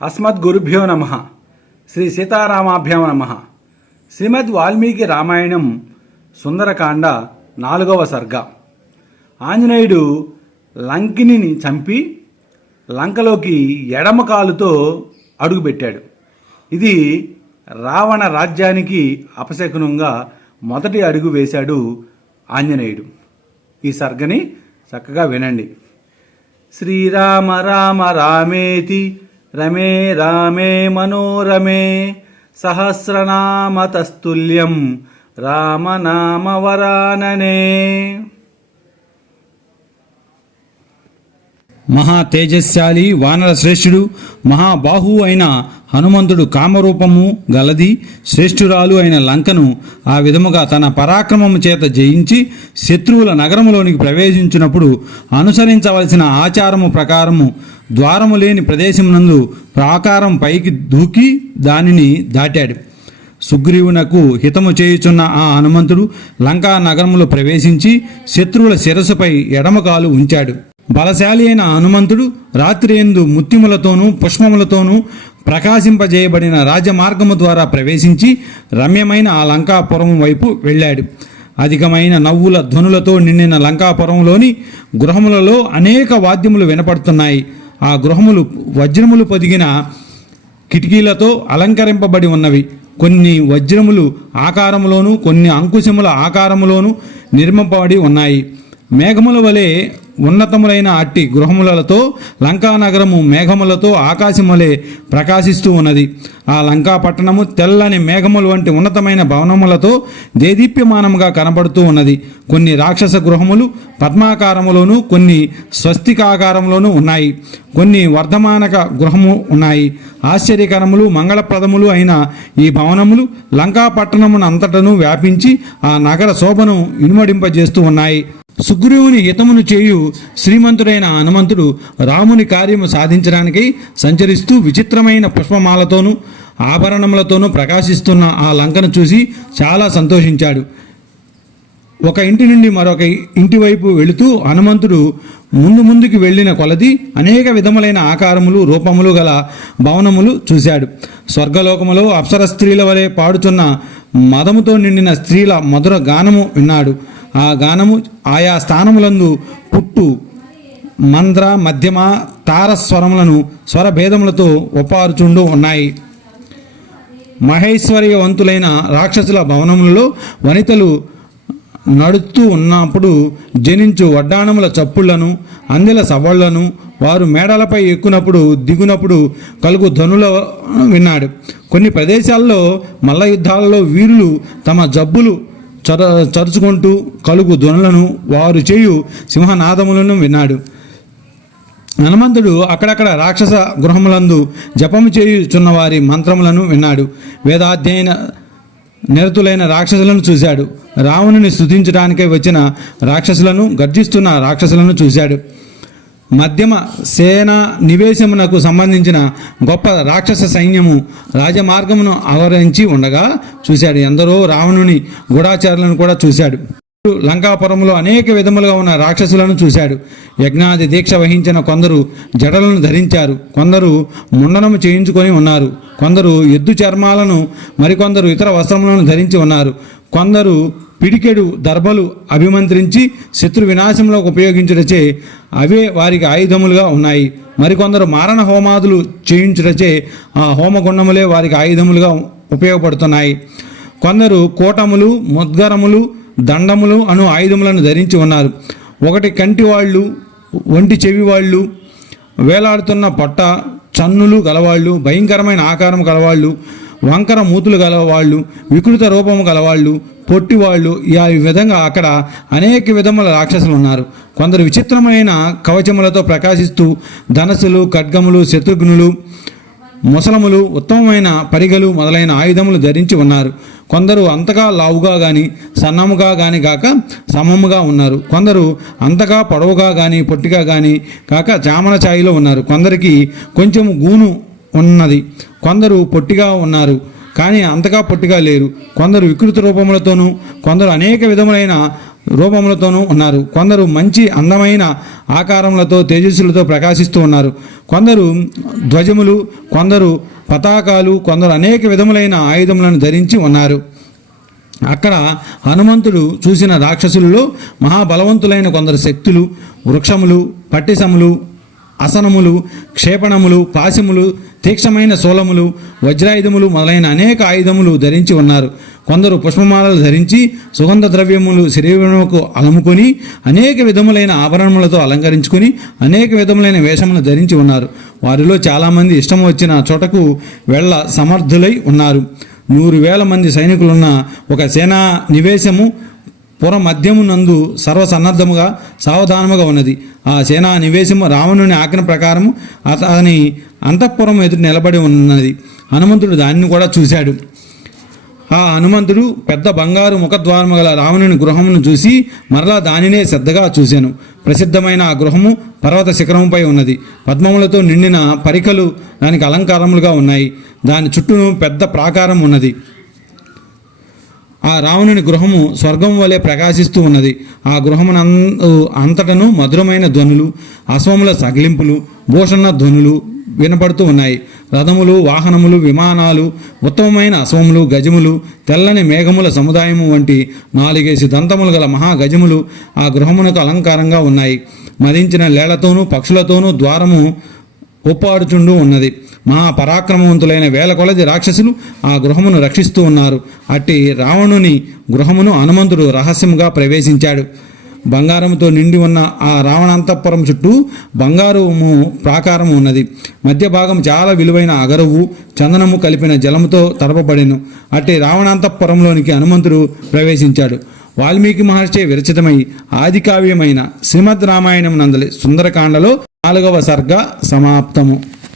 అస్మద్గురుభ్యో నమః. శ్రీ సీతారామాభ్యాం నమః. శ్రీమద్ వాల్మీకి రామాయణం సుందరకాండ 4వ సర్గ. ఆంజనేయుడు లంకిని చంపి లంకలోకి ఎడమ కాలుతో అడుగుపెట్టాడు. ఇది రావణ రాజ్యానికి అపశకునంగా మొదటి అడుగు వేశాడు ఆంజనేయుడు. ఈ సర్గని చక్కగా వినండి. శ్రీరామ రామ రామేతి రమే రామే మనోరమే సహస్రనామ తస్తుల్యం రామనామ వరాననే. మహా తేజస్శాలి వానర శ్రేష్ఠుడు మహాబాహు అయిన హనుమంతుడు కామరూపము గలది శ్రేష్ఠురాలు అయిన లంకను ఆ విధముగా తన పరాక్రమము చేత జయించి శత్రువుల నగరములోనికి ప్రవేశించినప్పుడు అనుసరించవలసిన ఆచారము ప్రకారము ద్వారము లేని ప్రదేశమునందు ప్రాకారం పైకి దూకి దానిని దాటాడు. సుగ్రీవునకు హితము చేయుచున్న ఆ హనుమంతుడు లంకా నగరములో ప్రవేశించి శత్రువుల శిరస్సుపై ఎడమకాలు ఉంచాడు. బలశాలి అయిన హనుమంతుడు రాత్రియందు ముత్యములతోనూ పుష్పములతోనూ ప్రకాశింపజేయబడిన రాజమార్గము ద్వారా ప్రవేశించి రమ్యమైన ఆ లంకాపురం వైపు వెళ్ళాడు. అధికమైన నవ్వుల ధ్వనులతో నిండిన లంకాపురంలోని గృహములలో అనేక వాద్యములు వినపడుతున్నాయి. ఆ గృహములు వజ్రములు పొదిగిన కిటికీలతో అలంకరింపబడి ఉన్నవి. కొన్ని వజ్రములు ఆకారములోను కొన్ని అంకుశముల ఆకారములోను నిర్మింపబడి ఉన్నాయి. మేఘముల వలె ఉన్నతములైన అట్టి గృహములతో లంకానగరము మేఘములతో ఆకాశములే ప్రకాశిస్తూ ఉన్నది. ఆ లంకా పట్టణము తెల్లని మేఘములు వంటి ఉన్నతమైన భవనములతో దేదీప్యమానముగా కనబడుతూ ఉన్నది. కొన్ని రాక్షస గృహములు పద్మాకారములోను కొన్ని స్వస్తికాకారంలోనూ ఉన్నాయి. కొన్ని వర్ధమానక గృహము ఉన్నాయి. ఆశ్చర్యకరములు మంగళప్రదములు అయిన ఈ భవనములు లంకా పట్టణమును అంతటను వ్యాపించి ఆ నగర శోభను ఇనుమడింపజేస్తూ ఉన్నాయి. సుగ్రీవుని హితమును చేయు శ్రీమంతుడైన హనుమంతుడు రాముని కార్యము సాధించడానికై సంచరిస్తూ విచిత్రమైన పుష్పమాలతోనూ ఆభరణములతోనూ ప్రకాశిస్తున్న ఆ లంకను చూసి చాలా సంతోషించాడు. ఒక ఇంటి నుండి మరొక ఇంటి వైపు వెళుతూ హనుమంతుడు ముందుకు వెళ్ళిన కొలది అనేక విధములైన ఆకారములు రూపములు గల భవనములు చూశాడు. స్వర్గలోకములో అప్సర స్త్రీల వలె పాడుచున్న మదముతో నిండిన స్త్రీల మధుర గానము విన్నాడు. ఆ గానము ఆయా స్థానములందు పుట్టు మంద్ర మధ్యమ తారస్వరములను స్వరభేదములతో ఒప్పారుచుంటూ ఉన్నాయి. మహేశ్వర్యవంతులైన రాక్షసుల భవనములలో వనితలు నడుస్తూ ఉన్నప్పుడు జనించు వడ్డాణముల చప్పుళ్లను అందెల సవళ్లను వారు మేడలపై ఎక్కునప్పుడు దిగునప్పుడు కలుగు ధ్వనుల విన్నాడు. కొన్ని ప్రదేశాల్లో మల్ల యుద్ధాలలో వీరులు తమ జబ్బులు చరుచుకుంటూ కలుగు ధ్వనులను వారు చేయు సింహనాదములను విన్నాడు. హనుమంతుడు అక్కడక్కడ రాక్షస గృహములందు జపము చేయుచున్న వారి మంత్రములను విన్నాడు. వేదాధ్యయన నిరతులైన రాక్షసులను చూశాడు. రావణుని స్తుతించడానికై వచ్చిన రాక్షసులను గర్జిస్తున్న రాక్షసులను చూశాడు. మధ్యమ సేనా నివేశమునకు సంబంధించిన గొప్ప రాక్షస సైన్యము రాజమార్గమును ఆవరించి ఉండగా చూశాడు. ఎందరో రావణుని గూఢాచారులను కూడా చూశాడు. లంకాపురంలో అనేక విధములుగా ఉన్న రాక్షసులను చూశాడు. యజ్ఞాది దీక్ష వహించిన కొందరు జడలను ధరించారు, కొందరు ముండనము చేయించుకొని ఉన్నారు, కొందరు ఎద్దు చర్మాలను మరికొందరు ఇతర వస్త్రములను ధరించి ఉన్నారు. కొందరు పిడికెడు దర్భలు అభిమంత్రించి శత్రు వినాశంలోకి ఉపయోగించుటచే అవే వారికి ఆయుధములుగా ఉన్నాయి. మరికొందరు మారణ హోమాదులు చేయించుటచే ఆ హోమగుండములే వారికి ఆయుధములుగా ఉపయోగపడుతున్నాయి. కొందరు కోటములు ముద్గరములు దండములు అను ఆయుధములను ధరించి ఉన్నారు. ఒకటి కంటి వాళ్ళు, ఒంటి చెవి వాళ్ళు, వేలాడుతున్న పొట్ట చన్నులు గలవాళ్ళు, భయంకరమైన ఆకారం గలవాళ్ళు, వంకర మూతులు గలవాళ్ళు, వికృత రూపము గలవాళ్ళు, పొట్టివాళ్ళు, ఈ విధంగా అక్కడ అనేక విధముల రాక్షసులు ఉన్నారు. కొందరు విచిత్రమైన కవచములతో ప్రకాశిస్తూ ధనస్సులు ఖడ్గములు శత్రుఘ్నులు ముసలములు ఉత్తమమైన పరిగలు మొదలైన ఆయుధములు ధరించి ఉన్నారు. కొందరు అంతగా లావుగా కానీ సన్నముగా కానీ కాక సమముగా ఉన్నారు. కొందరు అంతగా పొడవుగా కానీ పొట్టిగా కానీ కాక చామన ఛాయిలో ఉన్నారు. కొందరికి కొంచెం గూను ఉన్నది. కొందరు పొట్టిగా ఉన్నారు కానీ అంతగా పొట్టిగా లేరు. కొందరు వికృత రూపములతోనూ కొందరు అనేక విధములైన రూపములతోనూ ఉన్నారు. కొందరు మంచి అందమైన ఆకారములతో తేజస్సులతో ప్రకాశిస్తూ ఉన్నారు. కొందరు ధ్వజములు, కొందరు పతాకాలు, కొందరు అనేక విధములైన ఆయుధములను ధరించి ఉన్నారు. అక్కడ హనుమంతుడు చూసిన రాక్షసులలో మహాబలవంతులైన కొందరు శక్తులు, వృక్షములు, పట్టిసములు, అసనములు, క్షేపణములు, పాశములు, తీక్షమైన శూలములు, వజ్రాయుధములు మొదలైన అనేక ఆయుధములు ధరించి ఉన్నారు. కొందరు పుష్పమాలలు ధరించి సుగంధ ద్రవ్యములు శరీరములకు అలముకొని అనేక విధములైన ఆభరణములతో అలంకరించుకొని అనేక విధములైన వేషములు ధరించి ఉన్నారు. వారిలో చాలామంది ఇష్టం వచ్చిన చోటకు వెళ్ళ సమర్థులై ఉన్నారు. 100,000 మంది సైనికులున్న ఒక సేనా నివేశము పుర మధ్యమునందు సర్వసన్నద్ధముగా సావధానముగా ఉన్నది. ఆ సేనా నివేశము రావణుని ఆజ్ఞ ప్రకారము అతని అంతఃపురం ఎదురు నిలబడి ఉన్నది. హనుమంతుడు దానిని కూడా చూశాడు. ఆ హనుమంతుడు పెద్ద బంగారు ముఖద్వారము గల రావణుని గృహమును చూసి మరలా దానినే శ్రద్ధగా చూశాను. ప్రసిద్ధమైన ఆ గృహము పర్వత శిఖరముపై ఉన్నది. పద్మములతో నిండిన పరికలు దానికి అలంకారములుగా ఉన్నాయి. దాని చుట్టూను పెద్ద ప్రాకారం ఉన్నది. ఆ రావణుని గృహము స్వర్గం వలె ప్రకాశిస్తూ ఉన్నది. ఆ గృహమున అంతటను మధురమైన ధ్వనులు, అశ్వముల సగిలింపులు, భూషణ ధ్వనులు వినపడుతూ ఉన్నాయి. రథములు, వాహనములు, విమానాలు, ఉత్తమమైన అశ్వములు, గజములు, తెల్లని మేఘముల సముదాయము వంటి 4 దంతములు గల మహాగజములు ఆ గృహమునకు అలంకారంగా ఉన్నాయి. మదించిన లేళ్లతోనూ పక్షులతోనూ ద్వారము ఒప్పాడుచుండు ఉన్నది. మహాపరాక్రమవంతులైన 1000 కొలది రాక్షసులు ఆ గృహమును రక్షిస్తూ ఉన్నారు. అట్టి రావణుని గృహమును హనుమంతుడు రహస్యంగా ప్రవేశించాడు. బంగారముతో నిండి ఉన్న ఆ రావణాంతఃపురం చుట్టూ బంగారము ప్రాకారము ఉన్నది. మధ్య భాగం చాలా విలువైన అగరువు, చందనము కలిపిన జలముతో తడపబడెను. అట్టి రావణాంతఃపురంలోనికి హనుమంతుడు ప్రవేశించాడు. వాల్మీకి మహర్షి విరచితమై ఆది కావ్యమైన శ్రీమద్ రామాయణం నందలి సుందరకాండలో 4వ సర్గ సమాప్తము.